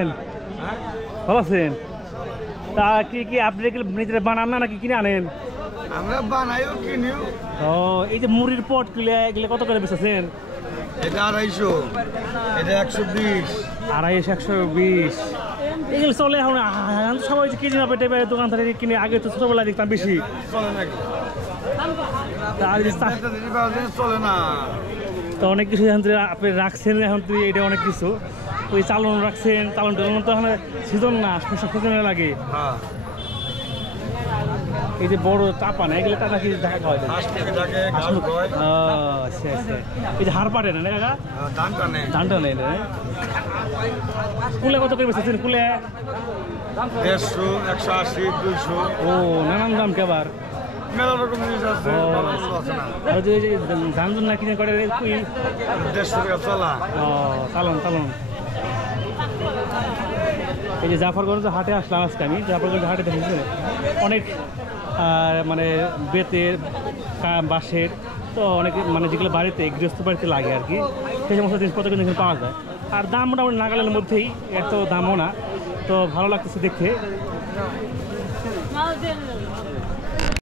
আছেন? ভালো আছেন? তা কি আপনি নিজেরা বানান না নাকি কিনে আনেন? আমরা বানাইও কিনিও। ও এই যে মুড়ির পট গুলো এগুলো কত করে বেচেছেন? এটা 250, এটা 120। 250, 120 এগুলো চলে এখন। সবাই কেজি মাপে টেপে দোকান থেকে কিনে। আগে তো ছোটবেলায় দেখতাম বেশি চলে না, চলে না। তো অনেক কিছু এখান থেকে আপনি রাখছেন। এখন তুই এটা অনেক কিছু ওই চালন রাখছেন। চালন টালন তো এখন সিজন না, সিজনে লাগে। এই যে বড় চাপা না, এগুলো টাকা কি দেখা খাওয়া যায়? এই যে হাড় পাটে না কাকা, ধানটা নেই না। কুলে কত করে বেচেছেন? কুলে 150, 180, 200। ও নানান দাম কে আবার মেলা রকম জিনিস আছে। ধান ধান না কিনে করে 150 টাকা চলা। ও চালন চালন। এই যে জাফরগঞ্জ হাটে আসলাম আজকে আমি। জাফরগঞ্জ হাটে দেখেছি অনেক মানে বেতের বাঁশের তো অনেক মানে যেগুলো বাড়িতে গৃহস্থ বাড়িতে লাগে আর কি, সেই সমস্ত জিনিসপত্র কিন্তু এখানে পাওয়া যায়। আর দাম মোটামুটি নাগালের মধ্যেই, এত দামও না। তো ভালো লাগতেছে দেখতে।